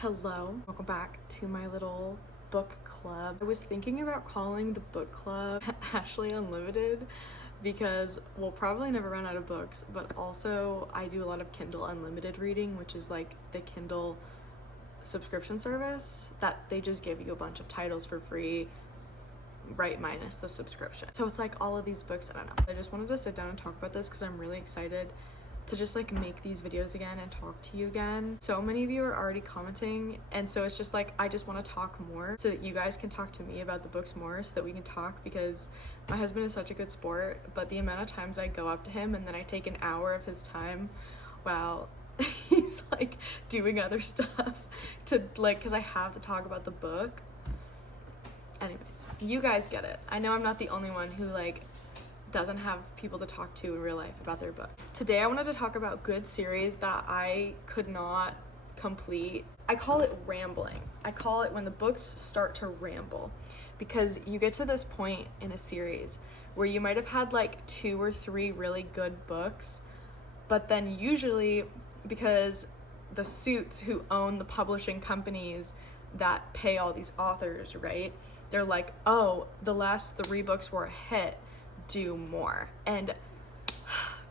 Hello, welcome back to my little book club. I was thinking about calling the book club Ashley Unlimited because we'll probably never run out of books, but also I do a lot of Kindle Unlimited reading, which is like the Kindle subscription service that they just give you a bunch of titles for free, right, minus the subscription. So it's like all of these books, I don't know. I just wanted to sit down and talk about this because I'm really excited to just like make these videos again and talk to you again. So many of you are already commenting, and so it's just like I just want to talk more so that you guys can talk to me about the books more, so that we can talk, because my husband is such a good sport, but the amount of times I go up to him and then I take an hour of his time while he's like doing other stuff to like, because I have to talk about the book. Anyways, you guys get it. I know I'm not the only one who like doesn't have people to talk to in real life about their book. Today I wanted to talk about good series that I could not complete. I call it rambling. I call it when the books start to ramble, because you get to this point in a series where you might have had like 2 or 3 really good books, but then usually because the suits who own the publishing companies that pay all these authors, right? They're like, oh, the last 3 books were a hit, do more. And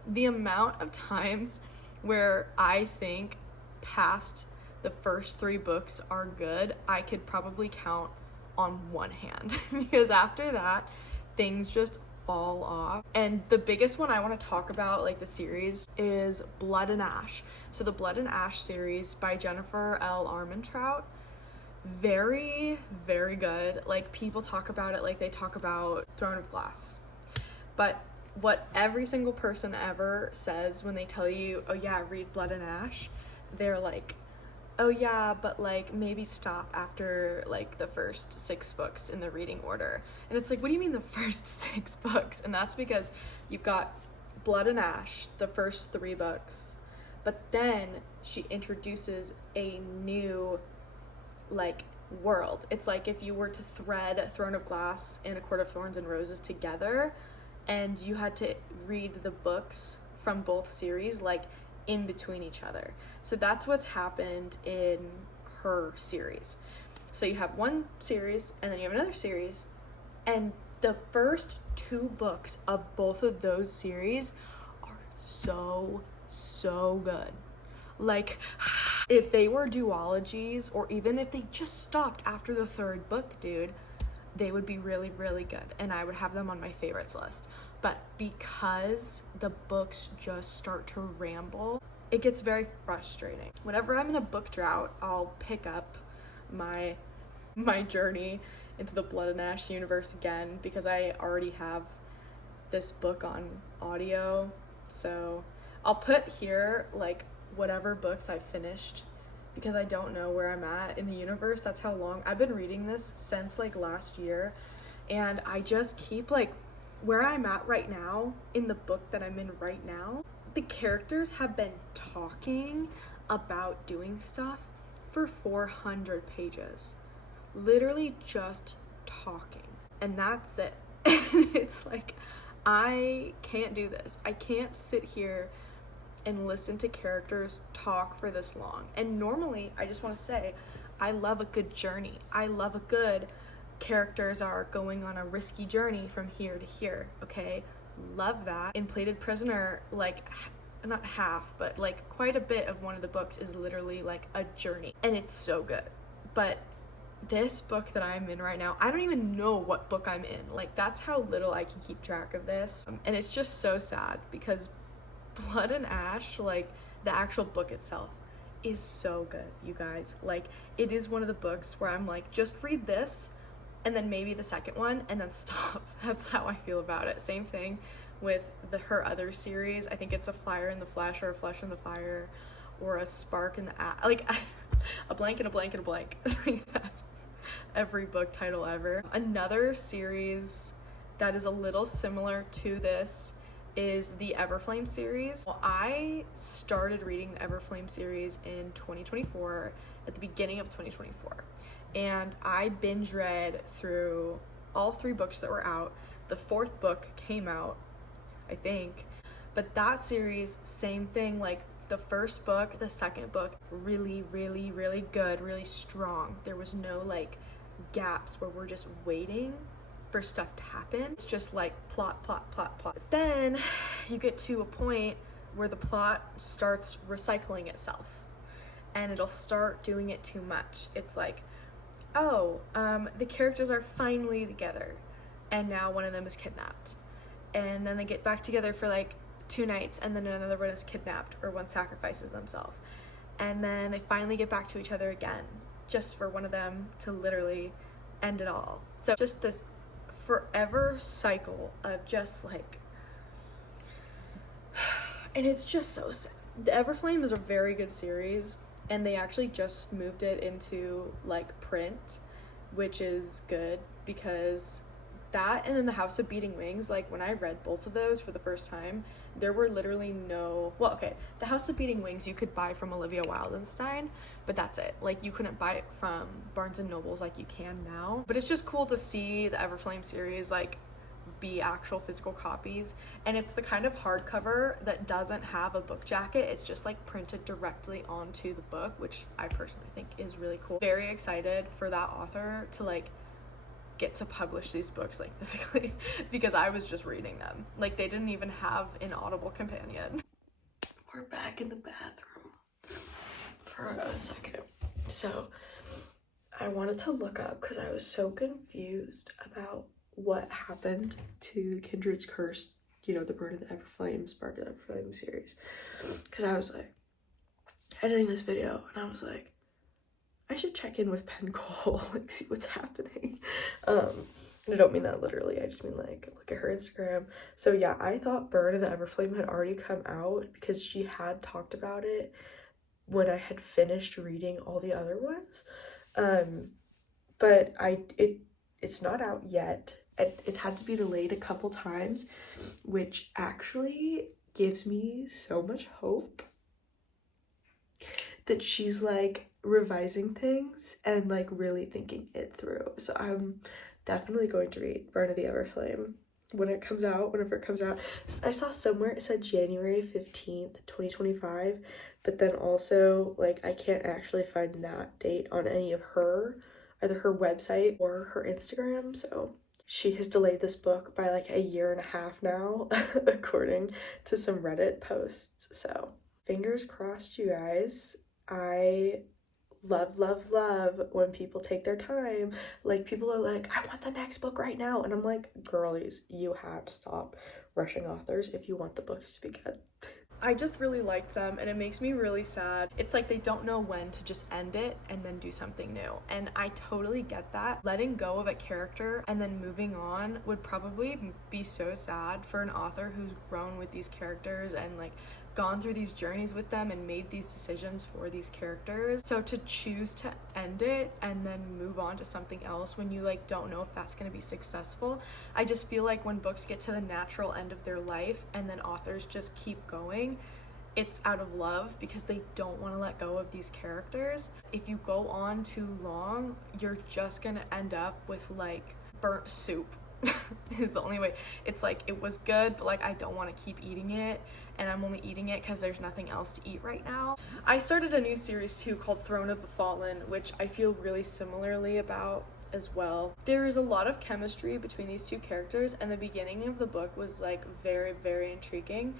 the amount of times where I think past the first 3 books are good, I could probably count on one hand because after that things just fall off. And the biggest one I want to talk about, like the series, is Blood and Ash. So the Blood and Ash series by Jennifer L. Armentrout, very, very good. Like, people talk about it like they talk about Throne of Glass. But what every single person ever says when they tell you, oh yeah, read Blood and Ash, they're like, oh yeah, but like maybe stop after like the first 6 books in the reading order. And it's like, what do you mean the first 6 books? And that's because you've got Blood and Ash, the first 3 books, but then she introduces a new like world. It's like if you were to thread Throne of Glass and A Court of Thorns and Roses together, and you had to read the books from both series like in between each other. So that's what's happened in her series. So you have one series and then you have another series, and the first 2 books of both of those series are so good. Like, if they were duologies, or even if they just stopped after the 3rd book, dude, they would be really, really good, and I would have them on my favorites list. But because the books just start to ramble, it gets very frustrating. Whenever I'm in a book drought, I'll pick up my journey into the Blood and Ash universe again, because I already have this book on audio. So I'll put here like whatever books I finished, because I don't know where I'm at in the universe. That's how long I've been reading this, since like last year, and I just keep like where I'm at right now in the book that I'm in right now. The characters have been talking about doing stuff for 400 pages, literally just talking, and that's it. And it's like, I can't do this. I can't sit here and listen to characters talk for this long. And normally, I just want to say, I love a good journey. I love a good characters are going on a risky journey from here to here, okay? Love that. In Plated Prisoner, like, not half, but like quite a bit of one of the books is literally like a journey, and it's so good. But this book that I'm in right now, I don't even know what book I'm in. Like, that's how little I can keep track of this. And it's just so sad, because Blood and Ash, like the actual book itself, is so good, you guys. Like, it is one of the books where I'm like, just read this and then maybe the second one and then stop. That's how I feel about it. Same thing with her other series. I think it's A Fire in the Flesh, or A Flesh in the Fire, or A Spark in the Ash. Like, a blank and a blank and a blank. That's every book title ever. Another series that is a little similar to this is the Everflame series. Well, I started reading the Everflame series in 2024, at the beginning of 2024, and I binge read through all 3 books that were out. The 4th book came out, I think, but that series, same thing. Like, The first book, the second book, really, really, really good, really strong. There was no like gaps where we're just waiting for stuff to happen. It's just like plot, plot, plot, plot. But then you get to a point where the plot starts recycling itself and it'll start doing it too much. It's like, oh, the characters are finally together and now one of them is kidnapped. And then they get back together for like 2 nights and then another one is kidnapped or one sacrifices themselves. And then they finally get back to each other again just for one of them to literally end it all. So just this forever cycle of just like, and it's just so sad. The Everflame is a very good series and they actually just moved it into like print, which is good because that and then the House of Beating Wings, like when I read both of those for the first time, there were literally no, well, okay, the House of Beating Wings you could buy from Olivia Wildenstein, but that's it. Like you couldn't buy it from Barnes and Nobles like you can now. But it's just cool to see the Everflame series like be actual physical copies, and it's the kind of hardcover that doesn't have a book jacket. It's just like printed directly onto the book, which I personally think is really cool. Very excited for that author to like get to publish these books like physically because I was just reading them. Like they didn't even have an Audible companion. We're back in the bathroom for a second. So I wanted to look up because I was so confused about what happened to Kindred's Curse, you know, the Burn of the Everflame, Spark of the Everflame series. Because I was like editing this video and I was like, I should check in with Pen Cole, like see what's happening. And I don't mean that literally, I just mean like look at her Instagram. So yeah, I thought Burn of the Everflame had already come out because she had talked about it when I had finished reading all the other ones. But it's not out yet. It had to be delayed a couple times, which actually gives me so much hope that she's like revising things and like really thinking it through. So I'm definitely going to read Burn of the Everflame whenever it comes out. I saw somewhere it said January 15th, 2025, but then also like I can't actually find that date on any of either her website or her Instagram. So she has delayed this book by like a year and a half now, according to some Reddit posts. So fingers crossed, you guys. I love when people take their time. Like people are like, I want the next book right now. And I'm like, girlies, you have to stop rushing authors if you want the books to be good. I just really liked them and it makes me really sad. It's like they don't know when to just end it and then do something new. And I totally get that. Letting go of a character and then moving on would probably be so sad for an author who's grown with these characters and like gone through these journeys with them and made these decisions for these characters. So to choose to end it and then move on to something else when you like don't know if that's going to be successful, I just feel like when books get to the natural end of their life and then authors just keep going, it's out of love because they don't want to let go of these characters. If you go on too long, you're just gonna end up with like burnt soup is the only way. It's like it was good, but like I don't want to keep eating it, and I'm only eating it because there's nothing else to eat right now. I started a new series too called Throne of the Fallen, which I feel really similarly about as well. There is a lot of chemistry between these two characters, and the beginning of the book was like very, very intriguing.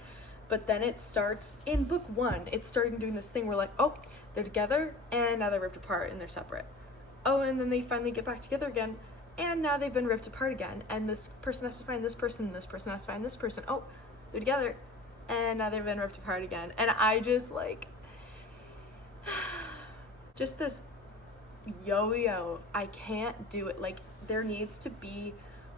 But then it starts in book 1, it's starting doing this thing where like, oh, they're together and now they're ripped apart and they're separate. Oh, and then they finally get back together again and now they've been ripped apart again, and this person has to find this person, and this person has to find this person. Oh, they're together and now they've been ripped apart again. And I just like, just this yo-yo. I can't do it. Like there needs to be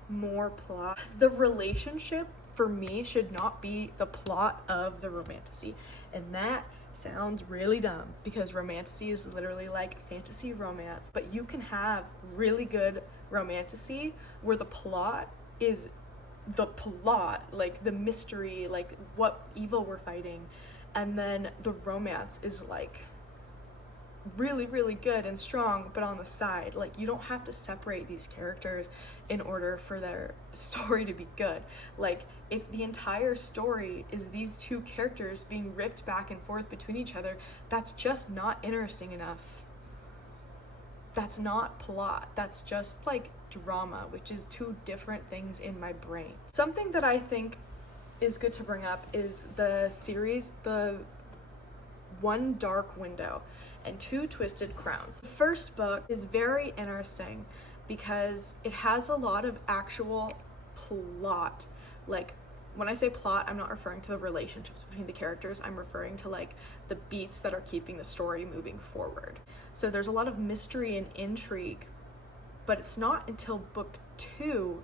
more plot. The relationship for me should not be the plot of the romantasy, and that sounds really dumb because romantasy is literally like fantasy romance, but you can have really good romantasy where the plot is the plot, like the mystery, like what evil we're fighting, and then the romance is like really, really good and strong, but on the side. Like, you don't have to separate these characters in order for their story to be good. Like, if the entire story is these two characters being ripped back and forth between each other, that's just not interesting enough. That's not plot. That's just like drama, which is two different things in my brain. Something that I think is good to bring up is the series, the One Dark Window and Two Twisted Crowns. The first book is very interesting because it has a lot of actual plot. Like, when I say plot, I'm not referring to the relationships between the characters. I'm referring to like the beats that are keeping the story moving forward. So there's a lot of mystery and intrigue, but it's not until book 2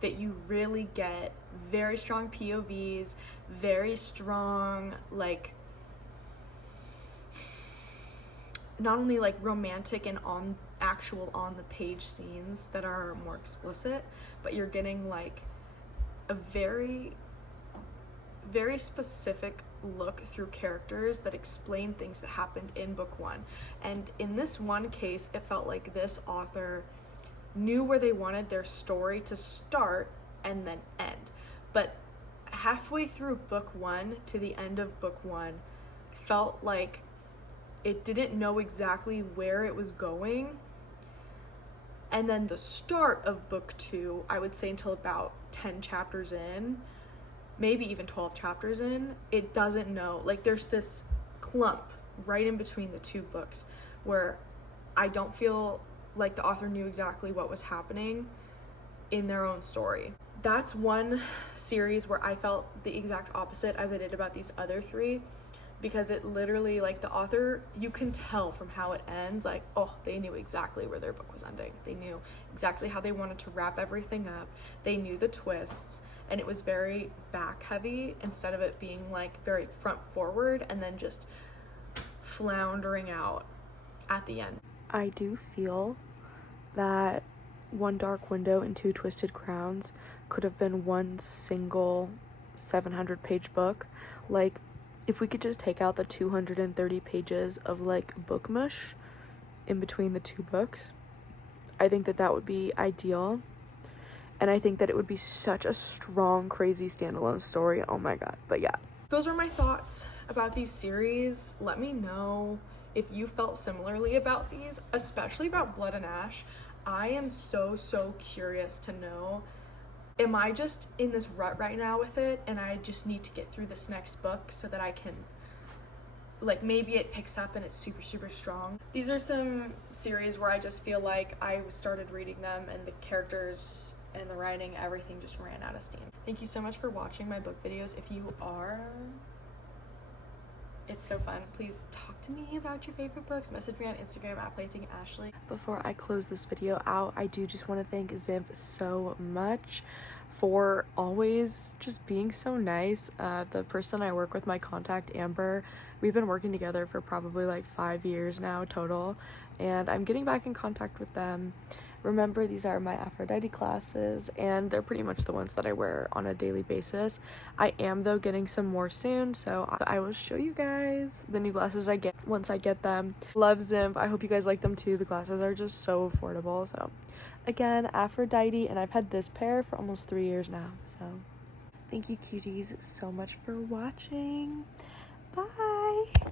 that you really get very strong POVs, very strong, like, not only like romantic and on the page scenes that are more explicit, but you're getting like a very, very specific look through characters that explain things that happened in book 1. And in this one case, it felt like this author knew where they wanted their story to start and then end. But halfway through book 1 to the end of book 1 felt like it didn't know exactly where it was going. And then the start of book 2, I would say until about 10 chapters in, maybe even 12 chapters in, it doesn't know. Like, there's this clump right in between the two books where I don't feel like the author knew exactly what was happening in their own story. That's one series where I felt the exact opposite as I did about these other 3, because it literally, like, the author, you can tell from how it ends, like, oh, they knew exactly where their book was ending. They knew exactly how they wanted to wrap everything up. They knew the twists, and it was very back heavy instead of it being like very front forward and then just floundering out at the end. I do feel that One Dark Window and Two Twisted Crowns could have been one single 700-page book. Like, if we could just take out the 230 pages of like book mush in between the two books, I think that that would be ideal. And I think that it would be such a strong, crazy standalone story. Oh my god. But yeah, those are my thoughts about these series. Let me know if you felt similarly about these, especially about Blood and Ash. I am so curious to know, am I just in this rut right now with it and I just need to get through this next book so that I can, like, maybe it picks up and it's super strong. These are some series where I just feel like I started reading them and the characters and the writing, everything just ran out of steam. Thank you so much for watching my book videos. If you are, it's so fun. Please talk to me about your favorite books. Message me on Instagram at PlaythingAshley. Before I close this video out, I do just want to thank Zimph so much for always just being so nice. The person I work with, my contact, Amber, we've been working together for probably like 5 years now total, and I'm getting back in contact with them. Remember, these are my Aphrodite classes, and they're pretty much the ones that I wear on a daily basis. I am, though, getting some more soon, so I will show you guys the new glasses I get once I get them. Love Zimph. I hope you guys like them too. The glasses are just so affordable. So, again, Aphrodite, and I've had this pair for almost 3 years now. So, thank you, cuties, so much for watching. Bye!